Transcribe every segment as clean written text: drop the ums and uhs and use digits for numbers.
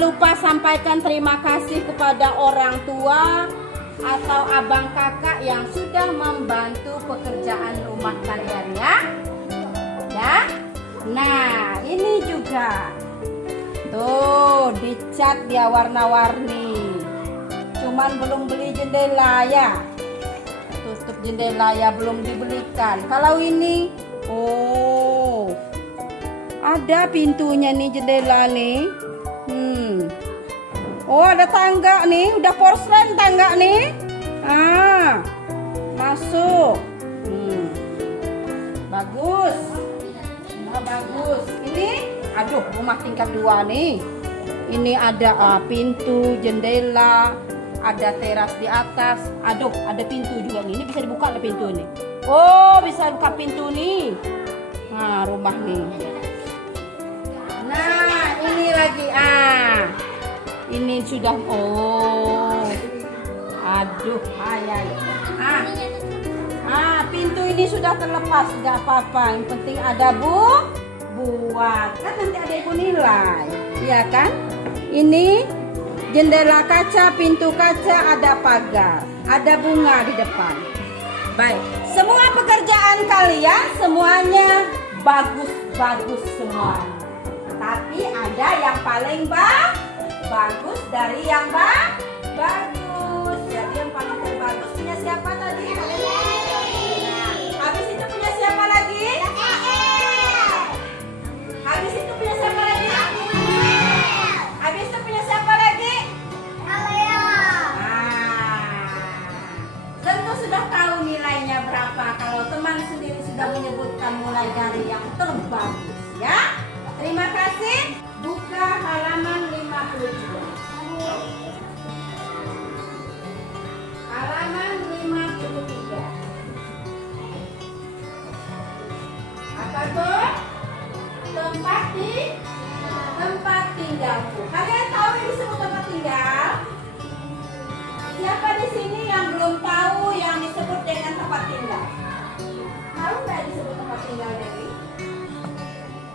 lupa sampaikan terima kasih kepada orang tua atau abang kakak yang sudah membantu pekerjaan rumah kalian ya. Ya. Nah, ini juga. Tuh, dicat dia warna-warni. Cuman belum beli jendela ya. Tutup jendela ya belum dibelikan. Kalau ini, oh, ada pintunya nih jendela nih. Oh, ada tangga nih, udah porselen tangga nih. Masuk. Bagus. Bagus. Ini, aduh, rumah tingkat 2 nih. Ini ada pintu, jendela, ada teras di atas. Aduh, ada pintu juga nih. Ini bisa dibuka ada pintu nih. Oh, bisa buka pintu nih. Nah, rumah nih. Nah, ini lagi ini sudah aduh, ayah. Pintu ini sudah terlepas, tidak apa-apa. Yang penting ada buat. Kan nanti ada ibu nilai, ya kan? Ini jendela kaca, pintu kaca, ada pagar, ada bunga di depan. Baik, semua pekerjaan kalian semuanya bagus-bagus semua. Tapi ada yang paling bagus dari yang bagus. Jadi yang paling terbagus punya siapa tadi? Nah, habis itu punya siapa lagi? Habis itu punya siapa lagi? Habis itu punya siapa lagi? Tentu sudah tahu nilainya berapa. Kalau teman sendiri sudah menyebutkan mulai dari yang terbagus, ya. Terima kasih. Buka halaman 52. Halaman 53. Apa tuh? Tempat tinggalku. Kalian tahu yang disebut tempat tinggal? Siapa di sini yang belum tahu yang disebut dengan tempat tinggal? Tahu nggak disebut tempat tinggal Dewi?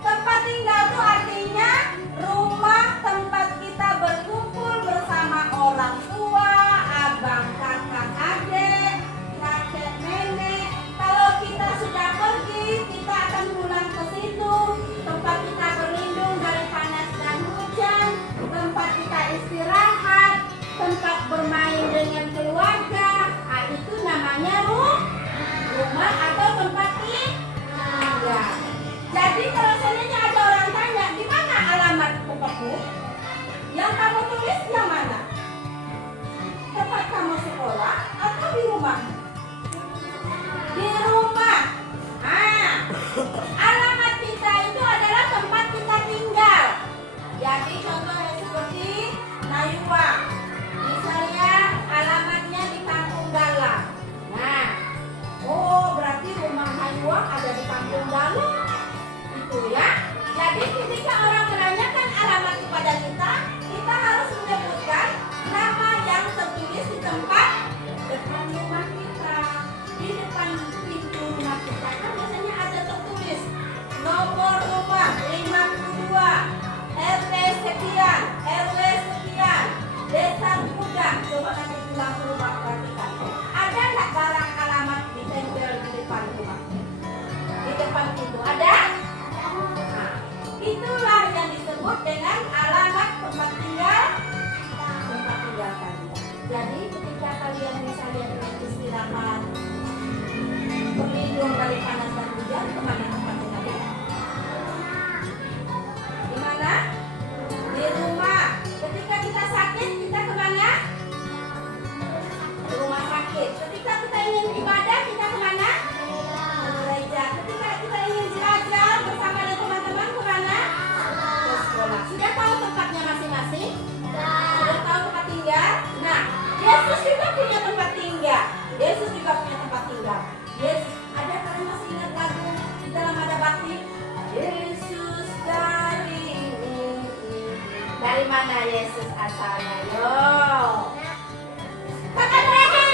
Tempat tinggal itu artinya rumah tempat kita berkumpul bersama orang tua, abang, kakak, adik, kakek, nenek. Kalau kita sudah pergi, kita akan pulang ke situ. Tempat kita berlindung dari panas dan hujan, tempat kita istirahat, tempat bermain dengan keluarga. Itu namanya rumah atau tempat tinggal. Jadi kalau seandainya ada orang tanya, di mana alamat tempatmu? Yang kamu tulis yang mana? Tempat kamu sekolah atau di rumah? Di rumah. Alamat kita itu adalah tempat kita tinggal. Jadi contohnya seperti Nayuwa. Misalnya alamatnya di Kampung Galang. Nah, berarti rumah Nayuwa ada di Kampung Galang. Ya, jadi ketika orang menanyakan alamat kepada kita, kita harus menyebutkan nama yang tertulis di tempat depan rumah kita, di depan pintu rumah kita. Kan biasanya ada tertulis nomor rumah 52, RT sekian, RW sekian, desa muda. Coba nanti pulang ke rumah perhatikan. Ada nggak barang alamat ditempel di depan rumah? Di depan pintu ada? Itulah yang disebut dengan alamat tempat tinggal kalian. Jadi ketika kalian misalnya dengan istirahat, berlindung dari panas dan hujan, kemana tempat tinggal? Di mana? Di rumah. Ketika kita sakit, kita kemana? Ke rumah sakit. Ketika kita ingin ibadah, kita kemana? Ke gereja. Ketika kita ingin belajar bersama dengan teman-teman, kemana? Ke sekolah. Sudah tahu tempatnya masing-masing? Sudah tahu tempat tinggal? Nah, Yesus juga punya tempat tinggal. Yesus juga punya tempat tinggal. Yesus, ada kalian masih ingat lagu di dalam ada bakti? Yesus dari mana Yesus asalnya? Yo, kata mereka.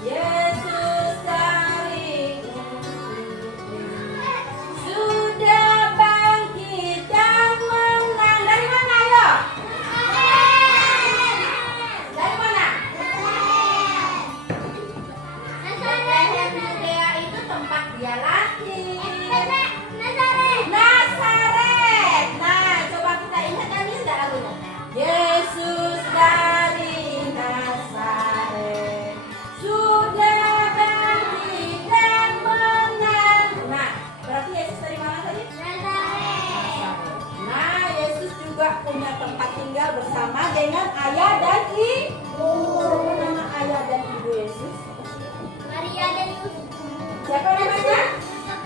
Yesus dari sudah bangkit dan menang. Dari mana yo? dengan ayah dan ibu. Siapa nama ayah dan ibu Yesus? Maria dan Yusuf. Siapa namanya?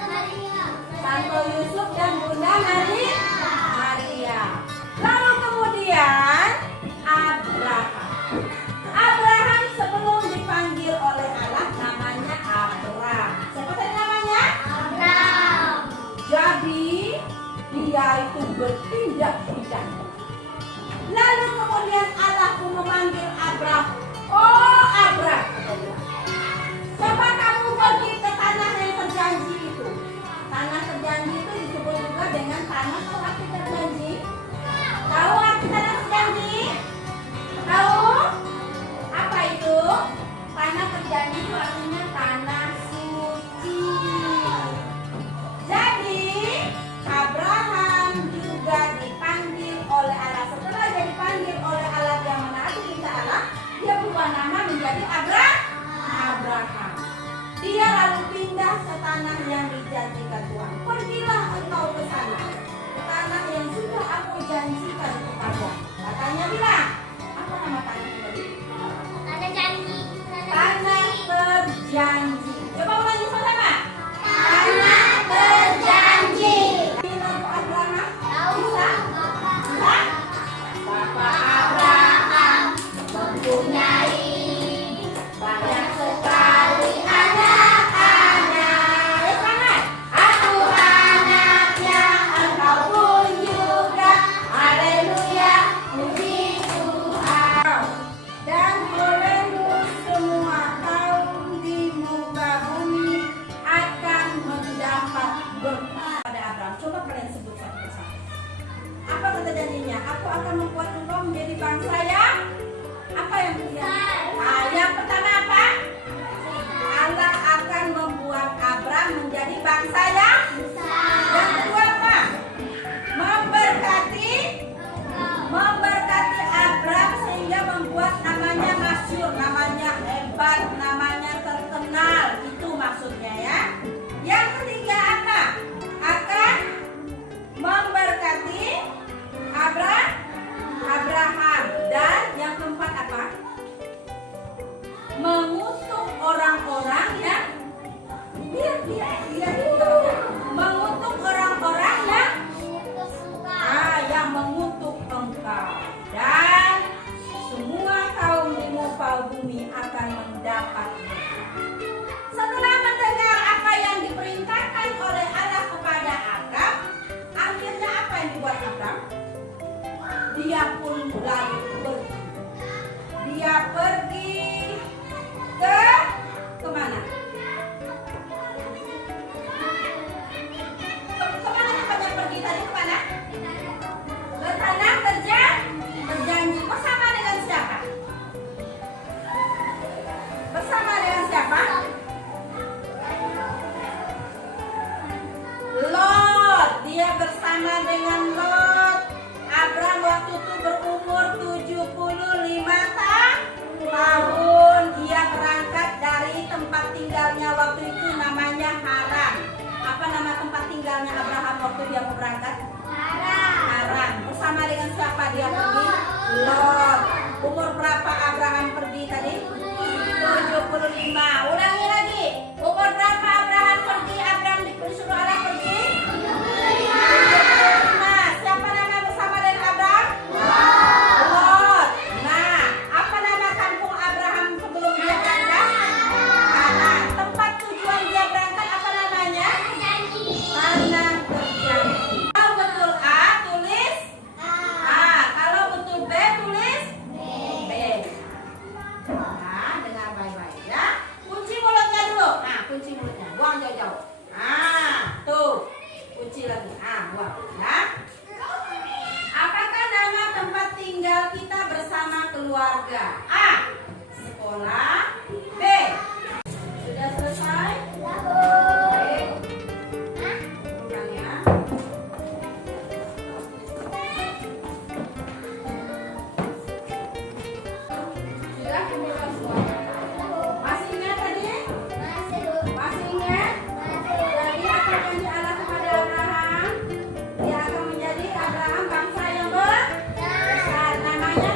Maria. Santo Yusuf dan Bunda Maria. Lalu kemudian Abraham. Abraham sebelum dipanggil oleh Allah namanya Abram. Siapa tadi namanya? Abraham. Jadi dia itu berpindah-pindah. Lalu kemudian Allah pun memanggil Abraham. Oh Abraham, coba kamu pergi ke tanah yang terjanji itu. Tanah terjanji itu disebut juga dengan tanah arti terjanji. Tahu arti tanah terjanji? Tahu? Apa itu? Tanah terjanji itu artinya tanah suci. Jadi Abraham juga dipanggil oleh Allah. Setelah dia dipanggil oleh Allah, dia menaati perintah Allah, dia berubah nama menjadi Abraham. Dia lalu pindah ke tanah yang dijanjikan Tuhan. Pergilah engkau ke sana, ke tanah yang sudah aku janjikan kepada. Katanya bilang, apa nama tanah itu? Tanah janji. Tanah terjanji. Coba ulangi sama-sama. Tanah terjanji. Bilang ke Abraham, Tahu? bisa? Bisa? Bapak Abraham mempunyai banyak sekali anak-anak. Semangat. aku anaknya, engkau pun juga. Haleluya, puji Tuhan. Dan olehmu semua kaum di muka bumi akan mendapat berkat pada Abraham. Coba kalian sebut satu persatu. Apa kata janjinya? Aku akan membuat engkau menjadi bangsa yang apa yang dia? Yang pertama apa? Allah akan membuat Abraham menjadi bangsa yang yang kedua apa? Memberkati Abraham sehingga membuat namanya masyhur, namanya hebat, namanya terkenal. Itu maksudnya ya. Yang ketiga apa? Akan memberkati Abraham. Dan yang keempat apa? Mengutuk orang-orang yang mengutuk orang-orang yang mengutuk engkau, dan semua kaum di muka bumi akan mendapat berkat. Setelah mendengar apa yang diperintahkan oleh Allah kepada Abraham, akhirnya apa yang dibuat Abraham? Dia pun lalu pergi. Dia pergi kemana? Kemana katanya pergi tadi, kemana? Ke tanah terjanji. Bersama dengan siapa? Bersama dengan siapa? Lot. Dia bersama dengan Lot. Abraham waktu itu berumur 75 tahun. Dia berangkat dari tempat tinggalnya waktu itu namanya Haran. Apa nama tempat tinggalnya Abraham waktu dia mau berangkat? Haran. Bersama dengan siapa dia pergi? Lot. Umur berapa Abraham pergi tadi? 75. Ulangi lagi. Umur berapa Abraham pergi? Abraham disuruh Allah pergi? 75. Siapa nama bersama dengan Abraham? Lot. Nah, apa nama kampung Abraham sebelum dia berangkat? Haran. Tempat tujuan dia berangkat apa namanya? Tanah terjanji. Kalau betul A, tulis A. Kalau betul B, tulis B. Nah, dengar baik-baik ya. Kunci mulutnya dulu. Nah, kunci mulutnya. Buang jauh-jauh. Ah, tuh. Kunci lagi. Buang. Ya. Apakah nama tempat tinggal kita bersama keluarga? A. Sekolah. B. Sudah selesai? Baik. Ulang ya. Sudah kumpulkan semua. Masih ingat tadi? Masih ingat? Jadi apa janji Allah kepada Abraham? Dia akan menjadi Abraham bangsa yang besar. Namanya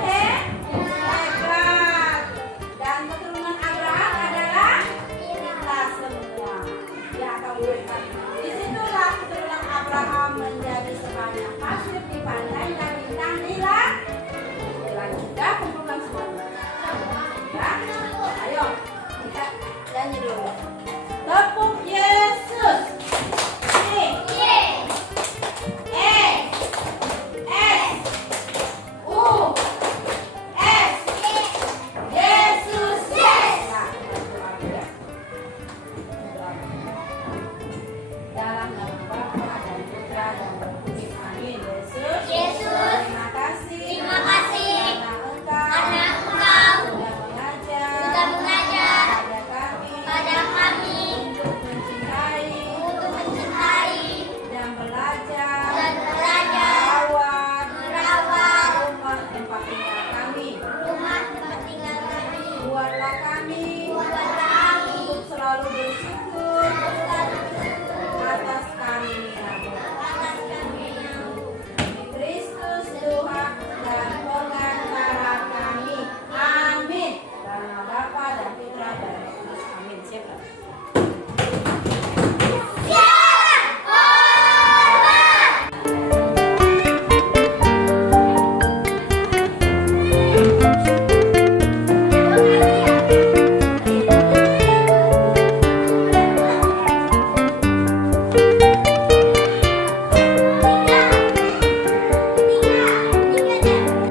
Tuhan.